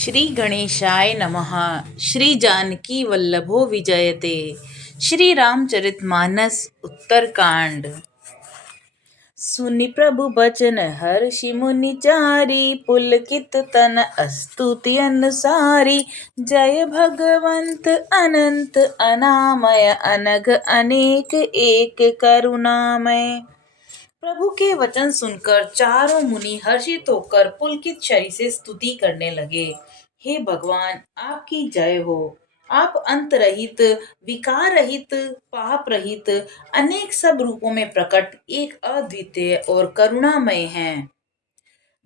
श्री गणेशाय नमः। श्री जानकी वल्लभो विजयते। श्री रामचरितमानस उत्तरकांड। सुनि प्रभु बचन हर्षि मुनि चारी, पुलकित तन स्तुति अनुसारी। जय भगवंत अनंत अनामय, अनघ अनेक एक करुणामय। प्रभु के वचन सुनकर चारों मुनि हर्षित होकर पुलकित शरीर से स्तुति करने लगे। हे भगवान, आपकी जय हो। आप अंत रहित, विकार रहित, पाप रहित, अनेक सब रूपों में प्रकट एक अद्वितीय और करुणामय हैं।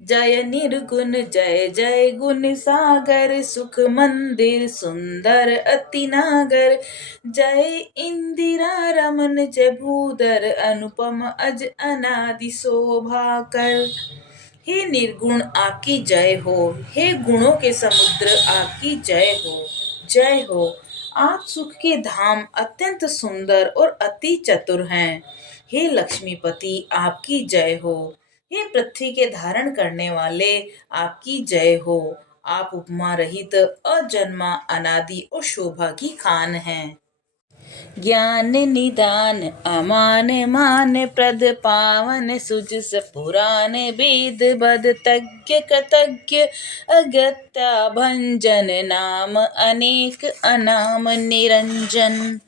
जय निर्गुण जय जय गुण सागर, सुख मंदिर सुंदर अति नागर। जय इंदिरा रमन जय भूधर, अनुपम अज अनादि शोभा कर। हे निर्गुण, आपकी जय हो। हे गुणों के समुद्र, आपकी जय हो। जय हो। आप सुख के धाम, अत्यंत सुंदर और अति चतुर हैं। हे लक्ष्मीपति, आपकी जय हो। हे पृथ्वी के धारण करने वाले, आपकी जय हो। आप उपमा रहित, अजन्मा, अनादि और शोभा की खान हैं। ज्ञान निदान अमान मान, प्रद पावन सुजस पुराण वेद बद तज्ञ कृतज्ञ, अगत्या भंजन नाम अनेक अनाम निरंजन।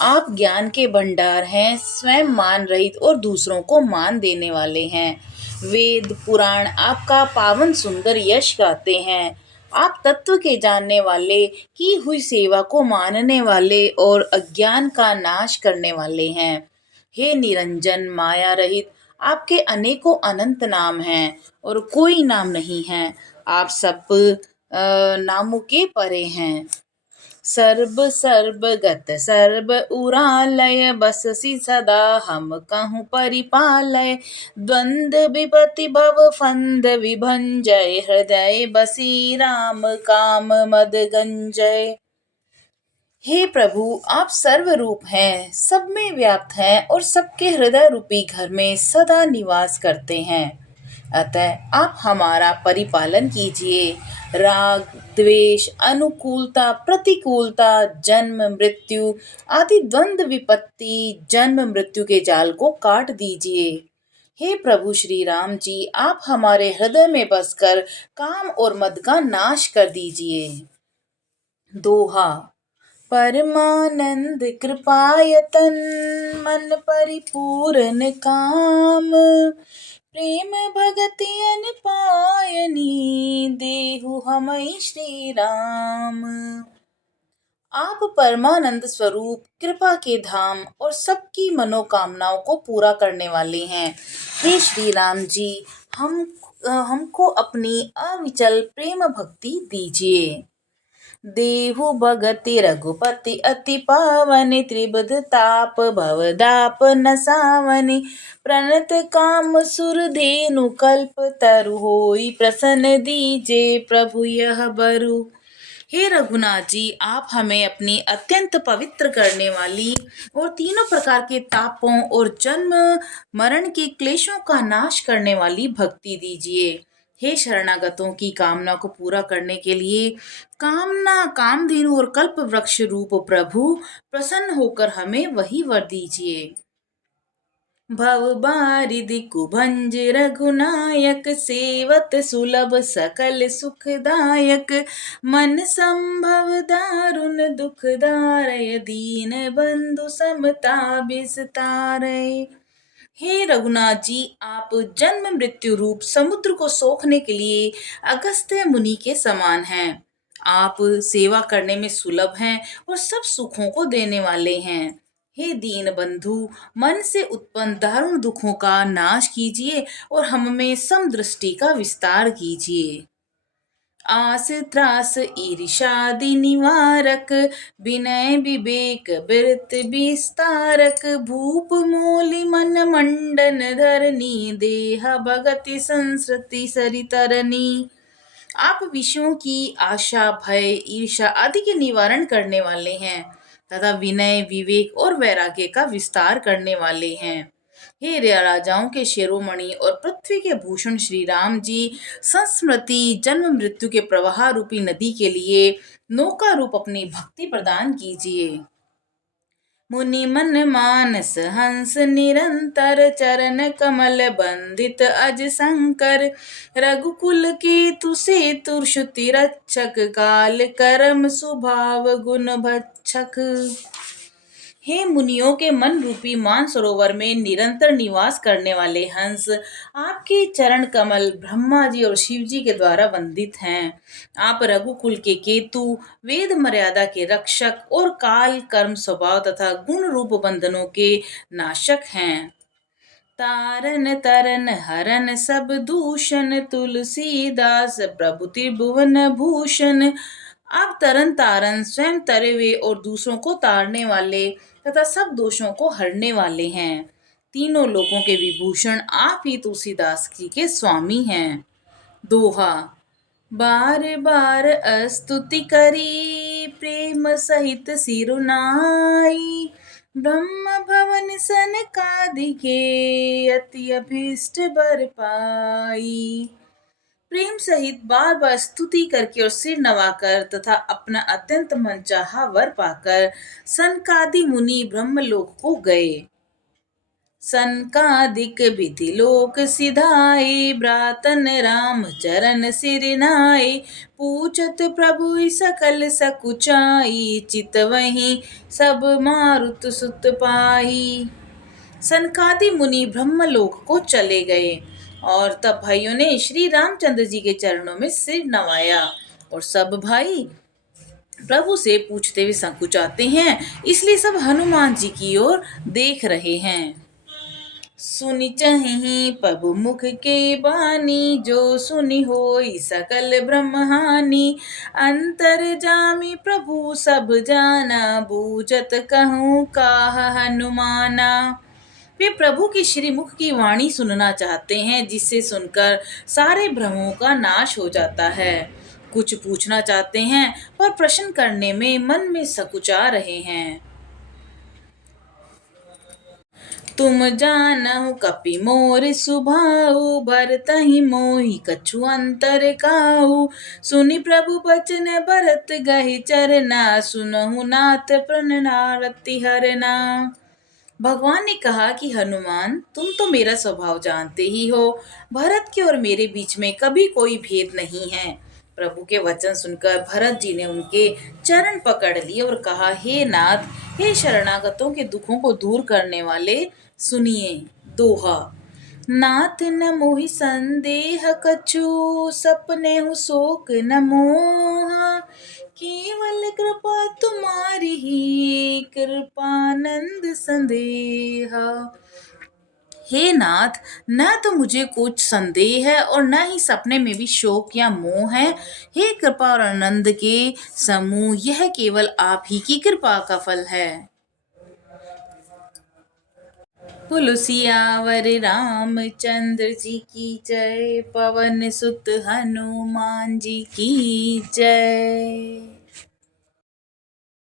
आप ज्ञान के भंडार हैं, स्वयं मान रहित और दूसरों को मान देने वाले हैं। वेद पुराण आपका पावन सुंदर यश गाते हैं। आप तत्व के जानने वाले, की हुई सेवा को मानने वाले और अज्ञान का नाश करने वाले हैं। हे निरंजन, माया रहित, आपके अनेकों अनंत नाम हैं और कोई नाम नहीं है। आप सब नामों के परे हैं। सर्ब सर्वगत सर्ब उरालय, बससी सदा हम कहूँ परिपालय। द्वंद विपति भव फंद विभंजय, हृदय बसी राम काम मद गंजय। हे प्रभु, आप सर्वरूप हैं, सब में व्याप्त हैं और सबके हृदय रूपी घर में सदा निवास करते हैं। अतः आप हमारा परिपालन कीजिए। राग द्वेष, अनुकूलता प्रतिकूलता, जन्म मृत्यु आदि द्वंद्व विपत्ति, जन्म मृत्यु के जाल को काट दीजिए। हे प्रभु श्री राम जी, आप हमारे हृदय में बसकर काम और मद का नाश कर दीजिए। दोहा। परमानंद कृपायतन, मन परिपूर्ण काम। प्रेम भगति अन पायनी, देहु हमई श्री राम। आप परमानंद स्वरूप, कृपा के धाम और सबकी मनोकामनाओं को पूरा करने वाले हैं। हे श्री राम जी, हमको अपनी अविचल प्रेम भक्ति दीजिए। देहु भगति रघुपति अति पावनि, त्रिबुध ताप भवदाप नसावनि। प्रणत काम सुर धेनु कल्प तरु, होई प्रसन्न दीजे प्रभु यह बरु। हे रघुनाथ जी, आप हमें अपनी अत्यंत पवित्र करने वाली और तीनों प्रकार के तापों और जन्म मरण के क्लेशों का नाश करने वाली भक्ति दीजिए। हे शरणागतों की कामना को पूरा करने के लिए कामना कामधेनु और कल्प वृक्ष रूप प्रभु, प्रसन्न होकर हमें वही वर दीजिए। भव बारिधि कुभंज रघुनायक, सेवत सुलभ सकल सुखदायक। मन संभव दारुण दुख दारय, दीन बंधु समता विस्तारय। हे रघुनाथ जी, आप जन्म मृत्यु रूप समुद्र को सोखने के लिए अगस्त्य मुनि के समान हैं। आप सेवा करने में सुलभ हैं और सब सुखों को देने वाले हैं। हे दीन बंधु, मन से उत्पन्न दारुण दुखों का नाश कीजिए और हम में समदृष्टि का विस्तार कीजिए। आस त्रास ईर्षादि निवारक, विनय विवेक बिरत विस्तारक। भूप मूलि मन मंडन धरनी, देह भगति संसृति सरितरनी। आप विषयों की आशा, भय, ईर्षा आदि के निवारण करने वाले हैं तथा विनय विवेक और वैराग्य का विस्तार करने वाले हैं। हे राजाओं के शिरोमणि और पृथ्वी के भूषण श्री राम जी, संस्मृति जन्म मृत्यु के प्रवाह रूपी नदी के लिए नौका रूप अपनी भक्ति प्रदान कीजिए। मुनि मन मानस हंस निरंतर, चरण कमल बंदित अज शंकर। रघुकुल केतु सेतु श्रुति रक्षक, काल कर्म स्वभाव गुण भक्षक। हे मुनियों के मन रूपी मानसरोवर में निरंतर निवास करने वाले हंस, आपके चरण कमल ब्रह्मा जी और शिव जी के द्वारा वंदित हैं। आप रघुकुल के केतु, वेद मर्यादा के रक्षक और काल कर्म स्वभाव तथा गुण रूप बंधनों के नाशक हैं। तारन तरन हरन सब दूषण, तुलसीदास प्रभु त्रिभुवन भूषण। आप तरन तारन स्वयं तरे हुए और दूसरों को तारने वाले तथा सब दोषों को हरने वाले हैं। तीनों लोकों के विभूषण आप ही तुलसीदास जी के स्वामी हैं। दोहा। बार बार स्तुति करी, प्रेम सहित सिरुनाई। ब्रह्म भवन सनकादिके, अति अभीष्ट बर पाई। प्रेम सहित बार बार स्तुति करके और सिर नवाकर तथा अपना अत्यंत मनचाहा वर पाकर सनकादि मुनि ब्रह्मलोक को गए। सनकादिक विधि लोक सिधाए, ब्रातन राम चरण सिर नाए। पूछत प्रभु सकल सकुचाई, चित वही सब मारुत सुत पाई। सनकादि मुनि ब्रह्मलोक को चले गए और तब भाइयों ने श्री रामचंद्र जी के चरणों में सिर नवाया और सब भाई प्रभु से पूछते हुए संकुचाते हैं, इसलिए सब हनुमान जी की ओर देख रहे हैं। सुनि चहिं प्रभु मुख के बानी, जो सुनि होई सकल ब्रह्महानि। अंतर जामी प्रभु सब जाना, बूझत कहूँ काह हनुमाना। वे प्रभु की श्रीमुख की वाणी सुनना चाहते हैं, जिससे सुनकर सारे भ्रमों का नाश हो जाता है। कुछ पूछना चाहते हैं पर प्रश्न करने में मन में सकुचा रहे हैं। तुम जानहु कपि मोर सुभाऊ, भरतहि मोहि कछु अंतर काऊ। सुनि प्रभु बचन भरत गहि चरना, सुनहु नाथ प्रणनारति हरना। भगवान ने कहा कि हनुमान, तुम तो मेरा स्वभाव जानते ही हो। भरत के और मेरे बीच में कभी कोई भेद नहीं है। प्रभु के वचन सुनकर भरत जी ने उनके चरण पकड़ लिए और कहा, हे नाथ, हे शरणागतों के दुखों को दूर करने वाले, सुनिए। दोहा। नाथ न मोहि संदेह कछु, सपने हु शोक न मोहा। केवल कृपा तुम्हारी ही, कृपानंद संदेहा। हे नाथ, न तो मुझे कुछ संदेह है और न ही सपने में भी शोक या मोह है। हे कृपा और आनंद के समूह, यह केवल आप ही की कृपा का फल है। बोलो सियावर रामचंद्र जी की जय, पवन सुत हनुमान जी की जय।